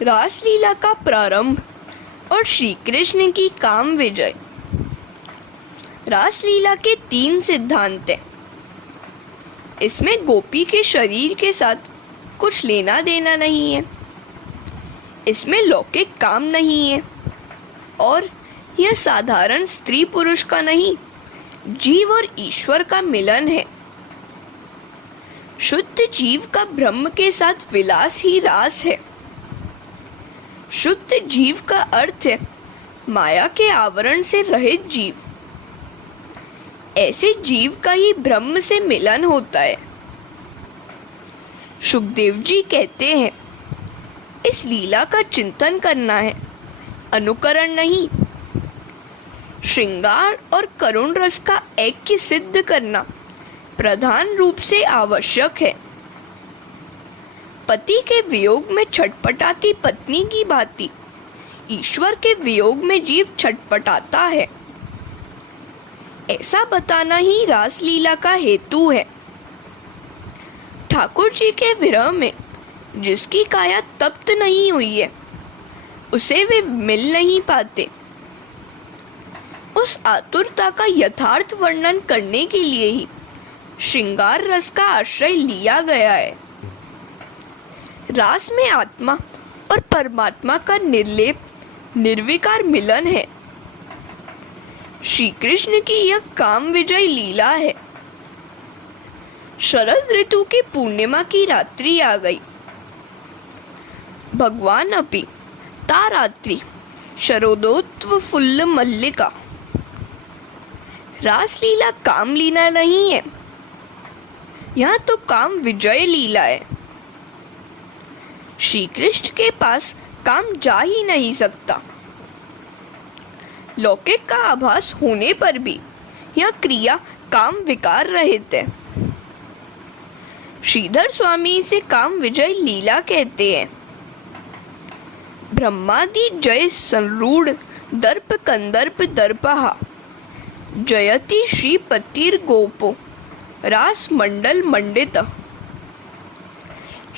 रासलीला का प्रारंभ और श्री कृष्ण की काम विजय। रासलीला के 3 सिद्धांत हैं। इसमें गोपी के शरीर के साथ कुछ लेना देना नहीं है, इसमें लौकिक काम नहीं है और यह साधारण स्त्री पुरुष का नहीं, जीव और ईश्वर का मिलन है। शुद्ध जीव का ब्रह्म के साथ विलास ही रास है। शुद्ध जीव का अर्थ है माया के आवरण से रहित जीव। ऐसे जीव का ही ब्रह्म से मिलन होता है। सुखदेव जी कहते हैं, इस लीला का चिंतन करना है, अनुकरण नहीं। श्रृंगार और करुण रस का ऐक्य सिद्ध करना प्रधान रूप से आवश्यक है। पति के वियोग में छटपटाती पत्नी की भांति ईश्वर के वियोग में जीव छटपटाता है। ऐसा बताना ही रासलीला का हेतु है। ठाकुर जी के विरह में जिसकी काया तप्त नहीं हुई है, उसे वे मिल नहीं पाते। उस आतुरता का यथार्थ वर्णन करने के लिए ही श्रृंगार रस का आश्रय लिया गया है। रास में आत्मा और परमात्मा का निर्लेप निर्विकार मिलन है। श्री कृष्ण की यह काम विजय लीला है। शरद ऋतु की पूर्णिमा की रात्रि आ गई। भगवान अपि ता रात्रि शरदोत्व फुल्ल मल्लिका। रासलीला काम लीला नहीं है, यहाँ तो काम विजय लीला है। श्री कृष्ण के पास काम जा ही नहीं सकता। लौकिक का आभास होने पर भी यह क्रिया काम विकार रहित है। श्रीधर स्वामी इसे काम विजय लीला कहते हैं। ब्रह्मादि जय संरूढ़ दर्प कंदर्प दर्पहा जयति श्रीपतिर गोपो रास मंडल मंडित।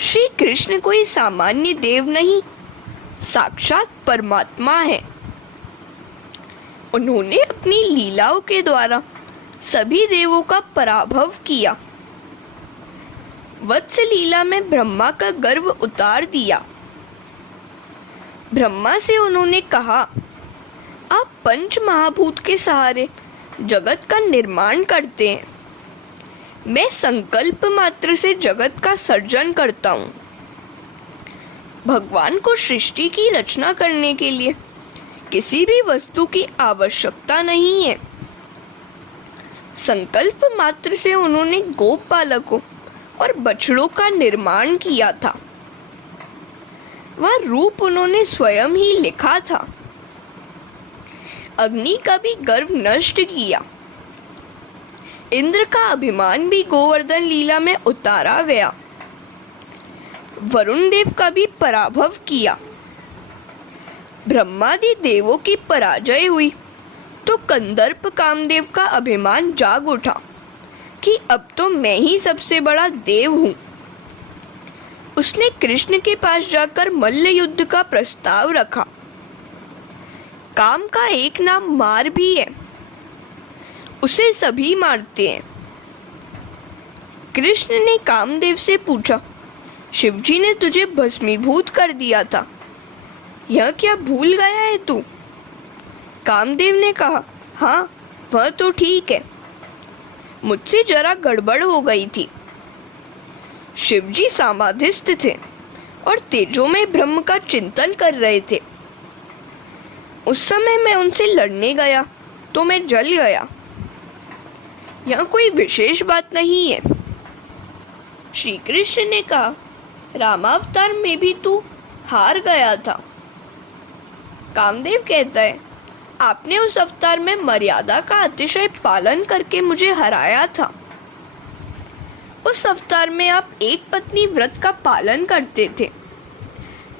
श्री कृष्ण कोई सामान्य देव नहीं, साक्षात परमात्मा है। उन्होंने अपनी लीलाओं के द्वारा सभी देवों का पराभव किया। वत्स लीला में ब्रह्मा का गर्व उतार दिया। ब्रह्मा से उन्होंने कहा, आप पंच महाभूत के सहारे जगत का निर्माण करते हैं, मैं संकल्प मात्र से जगत का सर्जन करता हूँ। भगवान को सृष्टि की रचना करने के लिए किसी भी वस्तु की आवश्यकता नहीं है। संकल्प मात्र से उन्होंने गोप बालकों और बछड़ों का निर्माण किया था। वह रूप उन्होंने स्वयं ही लिखा था। अग्नि का भी गर्व नष्ट किया। इंद्र का अभिमान भी गोवर्धन लीला में उतारा गया। वरुण देव का भी पराभव किया। ब्रह्मादि देवों की पराजय हुई तो कंदर्प कामदेव का अभिमान जाग उठा कि अब तो मैं ही सबसे बड़ा देव हूँ। उसने कृष्ण के पास जाकर मल्ल युद्ध का प्रस्ताव रखा। काम का एक नाम मार भी है, उसे सभी मारते हैं। कृष्ण ने कामदेव से पूछा, शिवजी ने तुझे भस्मीभूत कर दिया था, यह क्या भूल गया है तू? कामदेव ने कहा, हाँ वह तो ठीक है, मुझसे जरा गड़बड़ हो गई थी। शिवजी समाधिस्थ थे और तेजोमय ब्रह्म का चिंतन कर रहे थे। उस समय मैं उनसे लड़ने गया तो मैं जल गया। यह कोई विशेष बात नहीं है। श्री कृष्ण ने कहा, रामावतार में भी तू हार गया था। कामदेव कहता है, आपने उस अवतार में मर्यादा का अतिशय पालन करके मुझे हराया था। उस अवतार में आप एक पत्नी व्रत का पालन करते थे,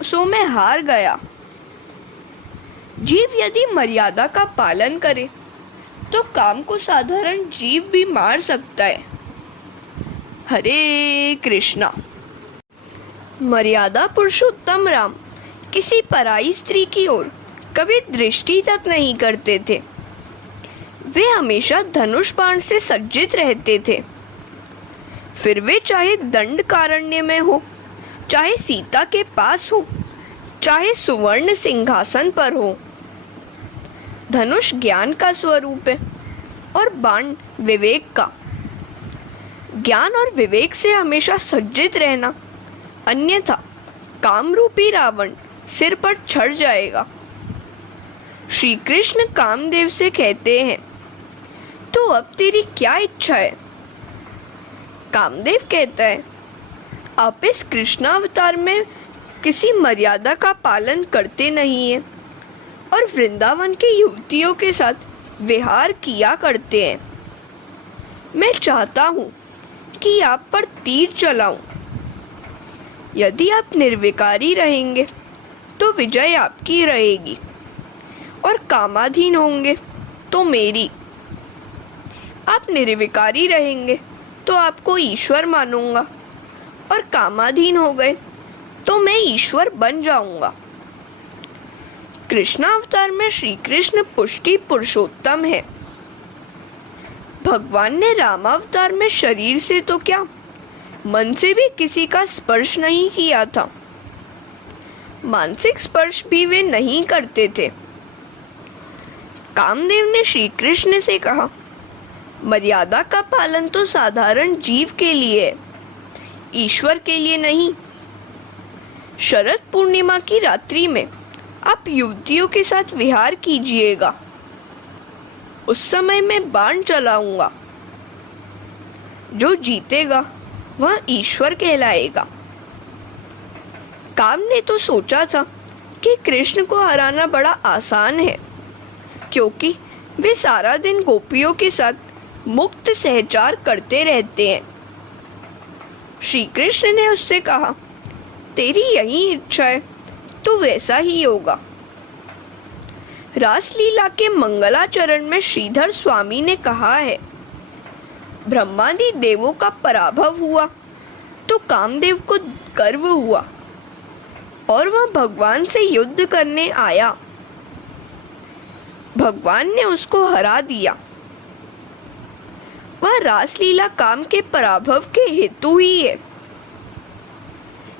सो मैं हार गया। जीव यदि मर्यादा का पालन करे तो काम को साधारण जीव भी मार सकता है। हरे कृष्णा। मर्यादा पुरुषोत्तम राम किसी पराई स्त्री की ओर कभी दृष्टि तक नहीं करते थे। वे हमेशा धनुष बाण से सज्जित रहते थे। फिर वे चाहे दंडकारण्य में हो, चाहे सीता के पास हो, चाहे सुवर्ण सिंहासन पर हो। धनुष ज्ञान का स्वरूप है और बाण विवेक का। ज्ञान और विवेक से हमेशा सज्जित रहना, अन्यथा कामरूपी रावण सिर पर चढ़ जाएगा। श्री कृष्ण कामदेव से कहते हैं, तो अब तेरी क्या इच्छा है? कामदेव कहता है, आप इस कृष्णावतार में किसी मर्यादा का पालन करते नहीं हैं और वृंदावन की युवतियों के साथ विहार किया करते हैं। मैं चाहता हूँ कि आप पर तीर चलाऊं। यदि आप निर्विकारी रहेंगे तो विजय आपकी रहेगी और कामाधीन होंगे तो मेरी। आप निर्विकारी रहेंगे तो आपको ईश्वर मानूंगा और कामाधीन हो गए तो मैं ईश्वर बन जाऊंगा। कृष्णावतार में श्री कृष्ण पुष्टि पुरुषोत्तम है। भगवान ने रामावतार में शरीर से तो क्या, मन से भी किसी का स्पर्श नहीं किया था। मानसिक स्पर्श भी वे नहीं करते थे। कामदेव ने श्री कृष्ण से कहा, मर्यादा का पालन तो साधारण जीव के लिए है, ईश्वर के लिए नहीं। शरद पूर्णिमा की रात्रि में आप युवतियों के साथ विहार कीजिएगा। उस समय मैं बाण चलाऊंगा। जो जीतेगा वह ईश्वर कहलाएगा। काम ने तो सोचा था कि कृष्ण को हराना बड़ा आसान है, क्योंकि वे सारा दिन गोपियों के साथ मुक्त सहचार करते रहते हैं। श्री कृष्ण ने उससे कहा, तेरी यही इच्छा है तो वैसा ही होगा। रासलीला के मंगलाचरण में श्रीधर स्वामी ने कहा है, ब्रह्मादि देवों का पराभव हुआ तो कामदेव को गर्व हुआ और वह भगवान से युद्ध करने आया। भगवान ने उसको हरा दिया। वह रासलीला काम के पराभव के हेतु ही है।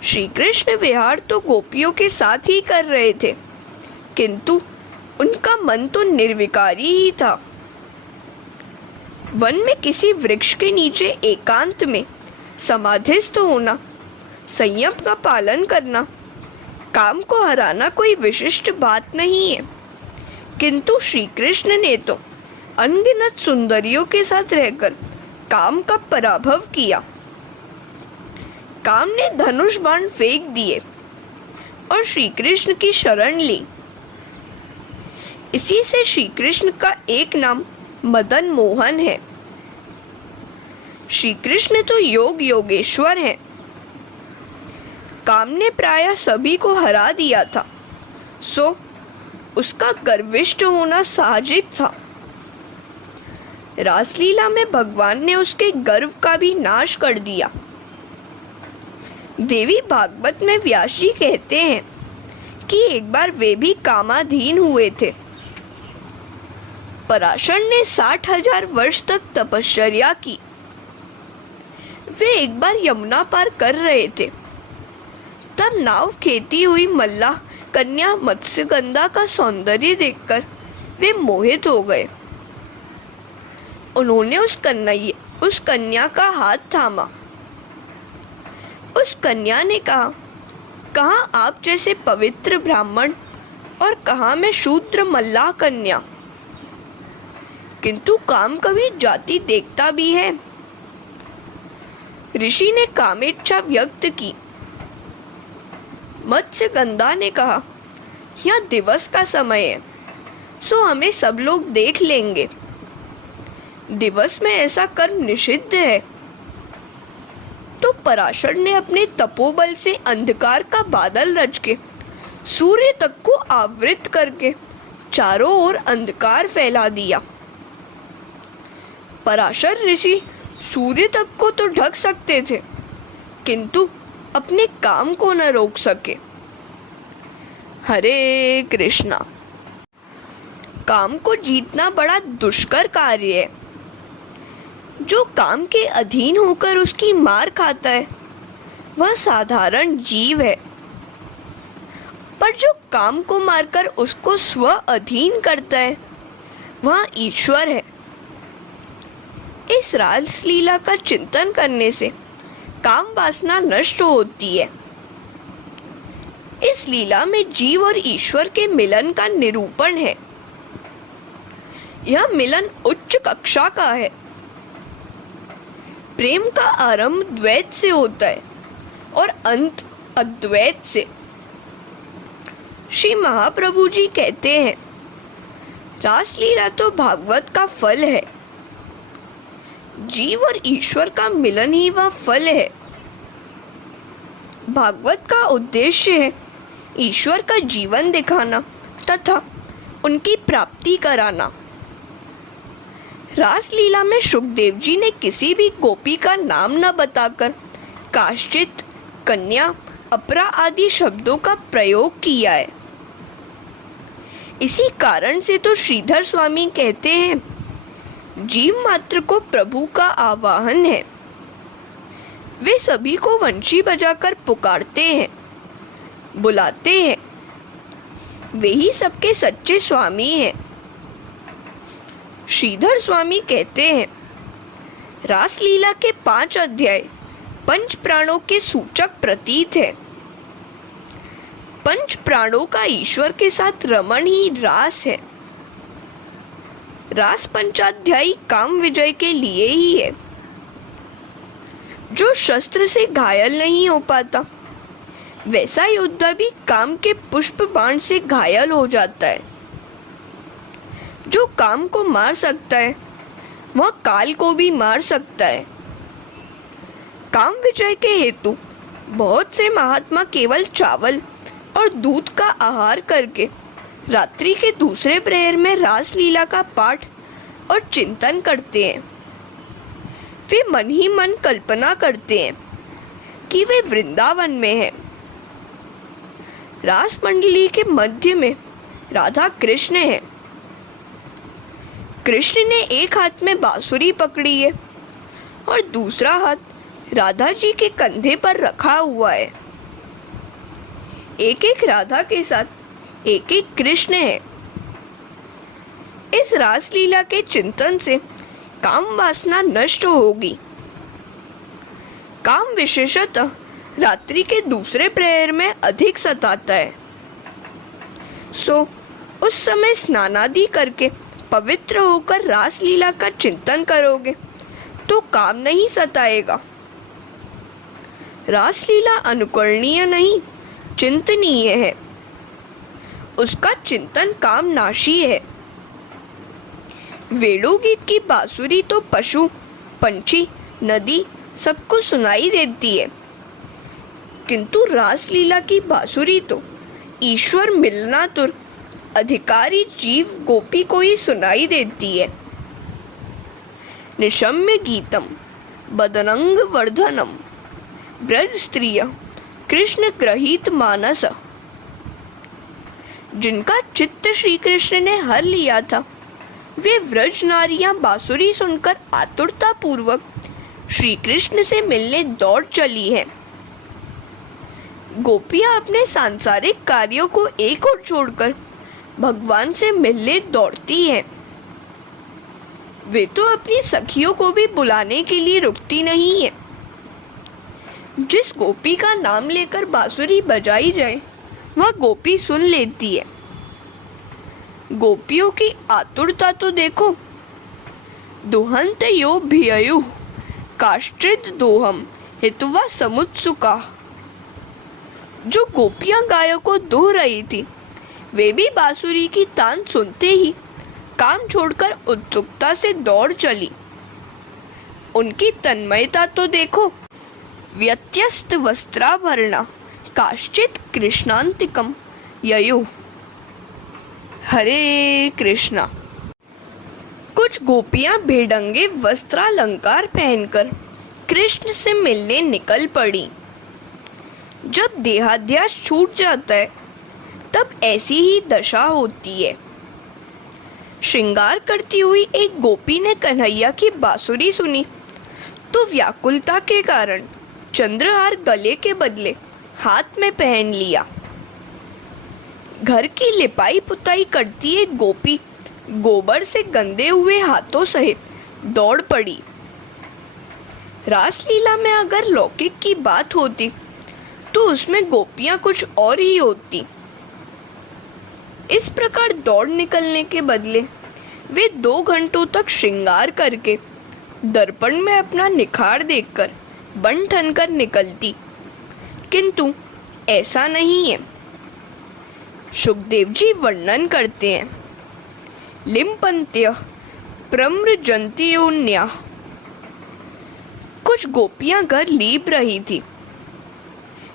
श्री कृष्ण विहार तो गोपियों के साथ ही कर रहे थे, किंतु उनका मन तो निर्विकारी ही था। वन में किसी वृक्ष के नीचे एकांत में समाधिस्थ होना, संयम का पालन करना, काम को हराना कोई विशिष्ट बात नहीं है, किंतु श्री कृष्ण ने तो अनगिनत सुंदरियों के साथ रहकर काम का पराभव किया। काम ने धनुष बाण फेंक दिए और श्री कृष्ण की शरण ली। इसी से श्री कृष्ण का एक नाम मदन मोहन है। श्री कृष्ण तो योग योगेश्वर हैं। काम ने प्रायः सभी को हरा दिया था, सो उसका गर्विष्ठ होना साहजिक था। रासलीला में भगवान ने उसके गर्व का भी नाश कर दिया। देवी भागवत में व्यास जी कहते हैं कि एक बार वे भी कामाधीन हुए थे। पराशर ने 60,000 वर्ष तक तपश्चर्या की। वे एक बार यमुना पार कर रहे थे, तब नाव खेती हुई मल्लाह कन्या मत्स्यगंधा का सौंदर्य देखकर वे मोहित हो गए। उन्होंने उस कन्या का हाथ थामा। उस कन्या ने कहा, कहाँ आप जैसे पवित्र ब्राह्मण और कहाँ मैं शूद्र मल्लाह कन्या। किंतु काम कभी जाति देखता भी है। ऋषि ने कामेच्छा व्यक्त की। मत्स्यगंधा ने कहा, यह दिवस का समय है, सो हमें सब लोग देख लेंगे। दिवस में ऐसा कर्म निषिद्ध है। तो पराशर ने अपने तपोबल से अंधकार का बादल रच के सूर्य तक को आवृत करके चारों ओर अंधकार फैला दिया। पराशर ऋषि सूर्य तक को तो ढक सकते थे, किंतु अपने काम को न रोक सके। हरे कृष्णा। काम को जीतना बड़ा दुष्कर कार्य है। जो काम के अधीन होकर उसकी मार खाता है वह साधारण जीव है, पर जो काम को मारकर उसको स्व अधीन करता है वह ईश्वर है। इस रासलीला का चिंतन करने से काम वासना नष्ट होती है। इस लीला में जीव और ईश्वर के मिलन का निरूपण है। यह मिलन उच्च कक्षा का है। प्रेम का आरंभ द्वैत से होता है और अंत अद्वैत से। श्री महाप्रभु जी कहते हैं, रासलीला तो भागवत का फल है। जीव और ईश्वर का मिलन ही वह फल है। भागवत का उद्देश्य है ईश्वर का जीवन दिखाना तथा उनकी प्राप्ति कराना। रासलीला में सुखदेव जी ने किसी भी गोपी का नाम न बताकर काश्चित, कन्या, अपरा आदि शब्दों का प्रयोग किया है। इसी कारण से तो श्रीधर स्वामी कहते हैं, जीव मात्र को प्रभु का आवाहन है। वे सभी को वंशी बजाकर पुकारते हैं, बुलाते हैं। वे ही सबके सच्चे स्वामी हैं। श्रीधर स्वामी कहते हैं, रासलीला के 5 अध्याय पंच प्राणों के सूचक प्रतीत है। पंच प्राणों का ईश्वर के साथ रमण ही रास है। रास पंचाध्यायी काम विजय के लिए ही है। जो शस्त्र से घायल नहीं हो पाता, वैसा योद्धा भी काम के पुष्प बाण से घायल हो जाता है। जो काम को मार सकता है वह काल को भी मार सकता है। काम विजय के हेतु बहुत से महात्मा केवल चावल और दूध का आहार करके रात्रि के दूसरे प्रहर में रासलीला का पाठ और चिंतन करते हैं। वे मन ही मन कल्पना करते हैं कि वे वृंदावन में हैं। रास मंडली के मध्य में राधा कृष्ण हैं। कृष्ण ने एक हाथ में बांसुरी पकड़ी है और दूसरा हाथ राधा जी के कंधे पर रखा हुआ है। एक एक राधा के साथ एक एक कृष्ण है। इस रासलीला के चिंतन से काम वासना नष्ट होगी। काम विशेषतः रात्रि के दूसरे प्रहर में अधिक सताता है। सो उस समय स्नानादि करके पवित्र होकर रासलीला का चिंतन करोगे तो काम नहीं सताएगा। रासलीला अनुकरणीय नहीं, चिंतनीय है। उसका चिंतन काम नाशी है। वेणु गीत की बांसुरी तो पशु, पंछी, नदी सबको सुनाई देती है, किंतु रासलीला की बांसुरी तो ईश्वर मिलनातुर अधिकारी जीव गोपी को ही सुनाई देती है। निशम्य गीतम बदनंग वर्धनम ब्रज स्त्रिय कृष्ण ग्रहीत मानस। जिनका चित्त श्री कृष्ण ने हर लिया था, वे व्रज नारियां बांसुरी सुनकर आतुरता पूर्वक श्री कृष्ण से मिलने दौड़ चली हैं। गोपियां अपने सांसारिक कार्यों को एक ओर छोड़कर भगवान से मिलने दौड़ती हैं। वे तो अपनी सखियों को भी बुलाने के लिए रुकती नहीं है। जिस गोपी का नाम लेकर बांसुरी बजाई जाए वह गोपी सुन लेती है। गोपियों की आतुरता तो देखो। दुहंत यो भिययु काश्चित दोहम हित्वा समुत्सुका। जो गोपियां गायों को दो रही थी, वे भी बांसुरी की तान सुनते ही काम छोड़कर उत्सुकता से दौड़ चली। उनकी तन्मयता तो देखो। व्यत्यस्त वस्त्राभरणा काश्चित कृष्णांतिकम ययु। हरे कृष्णा। कुछ गोपियां बेढंगे वस्त्रालंकार पहनकर कृष्ण से मिलने निकल पड़ी। जब देहाध्यास छूट जाता है तब तब ऐसी ही दशा होती है। श्रृंगार करती हुई एक गोपी ने कन्हैया की बांसुरी सुनी तो व्याकुलता के कारण चंद्रहार गले के बदले हाथ में पहन लिया। घर की लिपाई पुताई करती एक गोपी गोबर से गंदे हुए हाथों सहित दौड़ पड़ी। रासलीला में अगर लौकिक की बात होती तो उसमें गोपियां कुछ और ही होती। इस प्रकार दौड़ निकलने के बदले वे 2 घंटों तक श्रृंगार करके दर्पण में अपना निखार देखकर बन ठन कर निकलती, किंतु ऐसा नहीं है। सुखदेव जी वर्णन करते हैं, लिम्पन्त्य प्रम्रजन्त्योन्या। कुछ गोपियां घर लीप रही थी।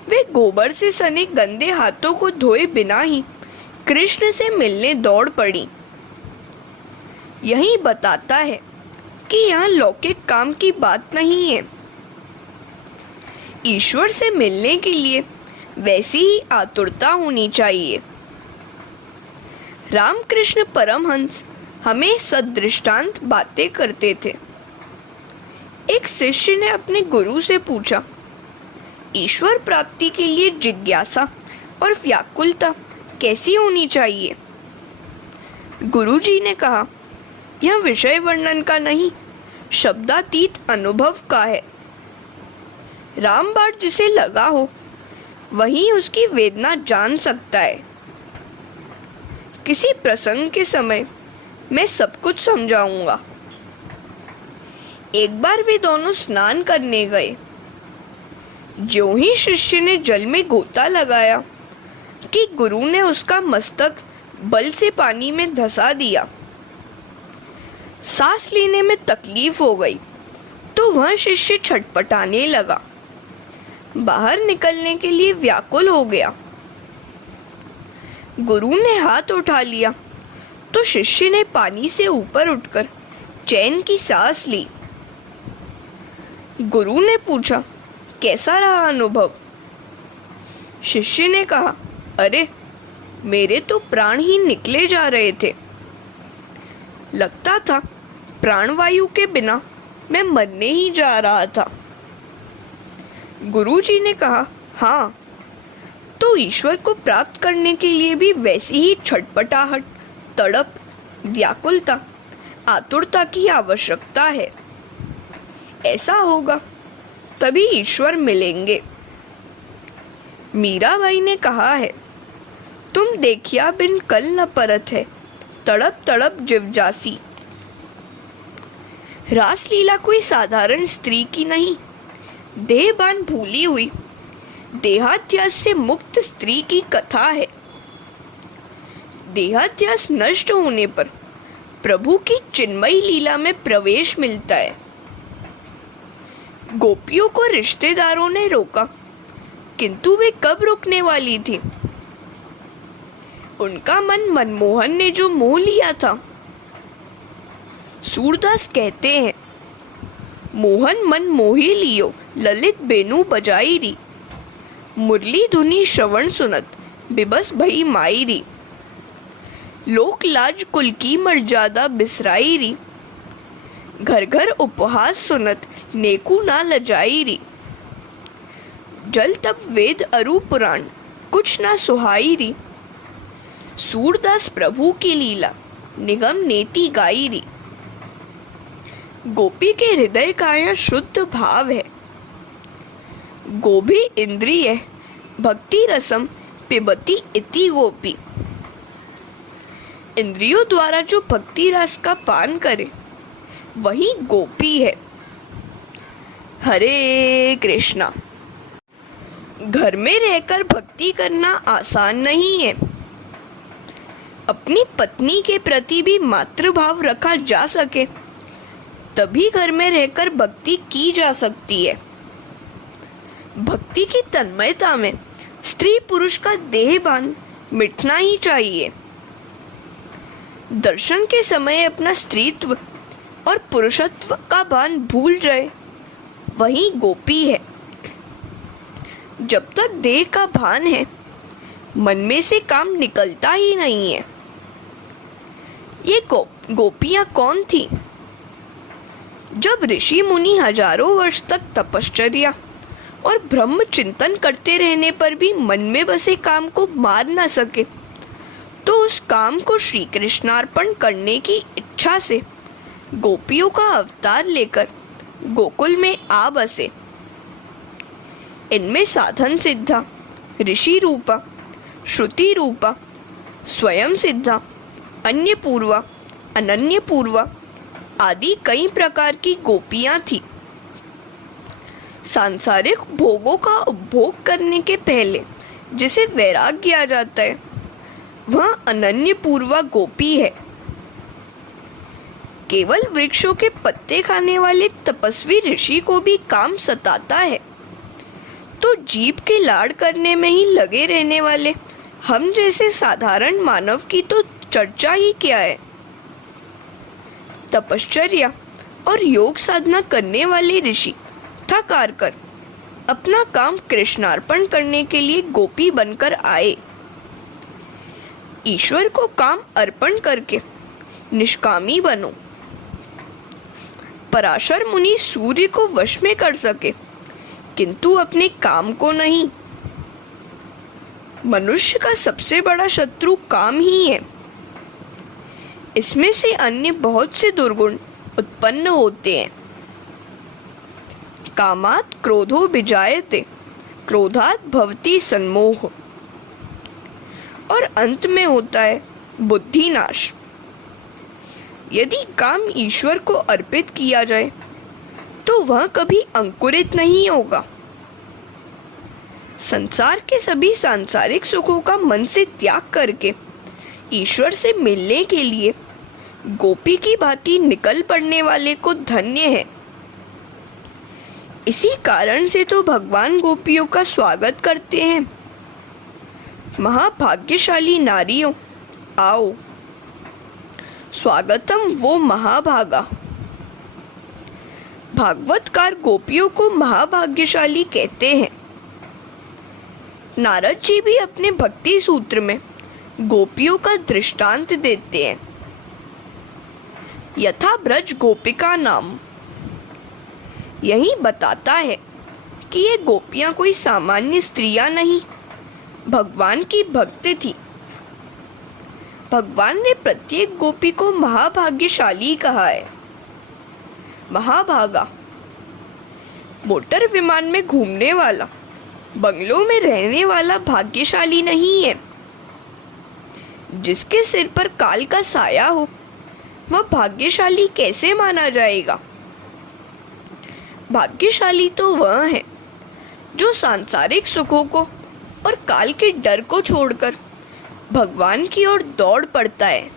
वे गोबर से सने गंदे हाथों को धोए बिना ही कृष्ण से मिलने दौड़ पड़ी। यही बताता है कि यह लौकिक काम की बात नहीं है। ईश्वर से मिलने के लिए वैसी ही आतुरता होनी चाहिए। रामकृष्ण परमहंस हमें सदृष्टांत बातें करते थे। एक शिष्य ने अपने गुरु से पूछा, ईश्वर प्राप्ति के लिए जिज्ञासा और व्याकुलता कैसी होनी चाहिए? गुरुजी ने कहा, यह विषय वर्णन का नहीं, शब्दातीत अनुभव का है। रामबाण जिसे लगा हो वही उसकी वेदना जान सकता है। किसी प्रसंग के समय मैं सब कुछ समझाऊंगा। एक बार वे दोनों स्नान करने गए। ज्यों ही शिष्य ने जल में गोता लगाया कि गुरु ने उसका मस्तक बल से पानी में धंसा दिया। सांस लेने में तकलीफ हो गई तो वह शिष्य छटपटाने लगा, बाहर निकलने के लिए व्याकुल हो गया। गुरु ने हाथ उठा लिया तो शिष्य ने पानी से ऊपर उठकर चैन की सांस ली। गुरु ने पूछा, कैसा रहा अनुभव? शिष्य ने कहा, अरे मेरे तो प्राण ही निकले जा रहे थे। लगता था प्राणवायु के बिना मैं मरने ही जा रहा था। गुरुजी ने कहा, हाँ, तो ईश्वर को प्राप्त करने के लिए भी वैसी ही छटपटाहट, तड़प, व्याकुलता, आतुरता की आवश्यकता है। ऐसा होगा तभी ईश्वर मिलेंगे। मीराबाई ने कहा है, तुम देखिया बिन कल न परत है, तड़प तड़प जिव जासी। रासलीला कोई साधारण स्त्री की नहीं, देहबान भूली हुई देहाध्यास से मुक्त स्त्री की कथा है। देहाध्यास नष्ट होने पर प्रभु की चिन्मयी लीला में प्रवेश मिलता है। गोपियों को रिश्तेदारों ने रोका, किंतु वे कब रुकने वाली थी? उनका मन मनमोहन ने जो मोह लिया था। सूरदास कहते हैं, मोहन मन मोही लियो, ललित बेनु बजाई री, मुरली धुनी श्रवण सुनत, बिबस भई माई री, लोक लाज कुल की मर्यादा बिसराई री, घर घर उपहास सुनत, नेकू ना लजाई री, जल तप वेद अरु पुराण, कुछ ना सुहाई री, सूरदास प्रभु की लीला निगम नेति गाई री। गोपी के हृदय का यह शुद्ध भाव है। गोभी इंद्रिय भक्ति रसम पिबती इति गोपी। इंद्रियों द्वारा जो भक्ति रस का पान करे वही गोपी है। हरे कृष्णा। घर में रहकर भक्ति करना आसान नहीं है। अपनी पत्नी के प्रति भी मातृभाव रखा जा सके तभी घर में रहकर भक्ति की जा सकती है। भक्ति की तन्मयता में स्त्री पुरुष का देहभान मिटना ही चाहिए। दर्शन के समय अपना स्त्रीत्व और पुरुषत्व का भान भूल जाए वही गोपी है। जब तक देह का भान है मन में से काम निकलता ही नहीं है। ये गोपियां कौन थी? जब ऋषि मुनि हजारों वर्ष तक तपश्चर्या और ब्रह्म चिंतन करते रहने पर भी मन में बसे काम को मार न सके, तो उस काम को श्री कृष्णार्पण करने की इच्छा से गोपियों का अवतार लेकर गोकुल में आ बसे। इनमें साधन सिद्धा, ऋषि रूपा, श्रुति रूपा, स्वयं सिद्धा, अन्य पूर्वा, अनन्य पूर्वा आदि कई प्रकार की गोपियां थी। सांसारिक भोगों का उपभोग करने के पहले जिसे वैराग्य आ जाता है, वह अनन्य पूर्वा गोपी है। केवल वृक्षों के पत्ते खाने वाले तपस्वी ऋषि को भी काम सताता है, तो जीव के लाड़ करने में ही लगे रहने वाले हम जैसे साधारण मानव की तो चर्चा ही क्या है। तपश्चर्या और योग साधना करने वाले ऋषि थक हार कर अपना काम कृष्णार्पण करने के लिए गोपी बनकर आए। ईश्वर को काम अर्पण करके निष्कामी बनो। पराशर मुनि सूर्य को वश में कर सके, किंतु अपने काम को नहीं। मनुष्य का सबसे बड़ा शत्रु काम ही है। इसमें से अन्य बहुत से दुर्गुण उत्पन्न होते हैं। कामात् क्रोधो विजायते, क्रोधात् भवति सन्मोह, और अंत में होता है बुद्धि नाश। यदि काम ईश्वर को अर्पित किया जाए तो वह कभी अंकुरित नहीं होगा। संसार के सभी सांसारिक सुखों का मन से त्याग करके ईश्वर से मिलने के लिए गोपी की भांति निकल पड़ने वाले को धन्य है। इसी कारण से तो भगवान गोपियों का स्वागत करते हैं। महाभाग्यशाली नारियों, आओ, स्वागतम वो महाभागा। भागवतकार गोपियों को महाभाग्यशाली कहते हैं। नारद जी भी अपने भक्ति सूत्र में गोपियों का दृष्टांत देते हैं। यथा ब्रज गोपिका नाम, यही बताता है कि ये गोपियां कोई सामान्य स्त्रियां नहीं, भगवान की भक्त थी। भगवान ने प्रत्येक गोपी को महाभाग्यशाली कहा है। महाभागा, मोटर विमान में घूमने वाला, बंगलों में रहने वाला भाग्यशाली नहीं है। जिसके सिर पर काल का साया हो, वह भाग्यशाली कैसे माना जाएगा? भाग्यशाली तो वह है जो सांसारिक सुखों को और काल के डर को छोड़कर भगवान की ओर दौड़ पड़ता है।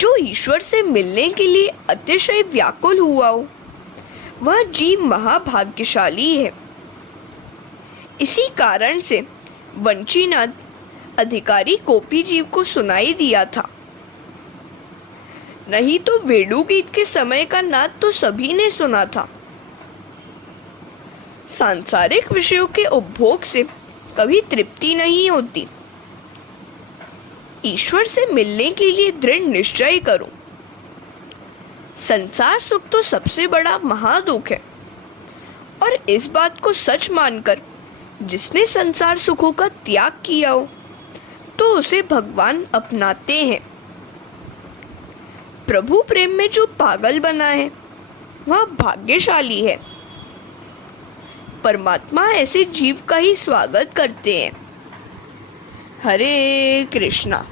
जो ईश्वर से मिलने के लिए अतिशय व्याकुल हुआ हो, वह जीव महाभाग्यशाली है। इसी कारण से वंशीनाद अधिकारी गोपी जीव को सुनाई दिया था। नहीं तो वेणु गीत के समय का नाद तो सभी ने सुना था। सांसारिक विषयों के उपभोग से कभी तृप्ति नहीं होती। ईश्वर से मिलने के लिए दृढ़ निश्चय करो। संसार सुख तो सबसे बड़ा महादुख है, और इस बात को सच मानकर जिसने संसार सुखों का त्याग किया हो, तो उसे भगवान अपनाते हैं। प्रभु प्रेम में जो पागल बना है, वह भाग्यशाली है। परमात्मा ऐसे जीव का ही स्वागत करते हैं। हरे कृष्णा।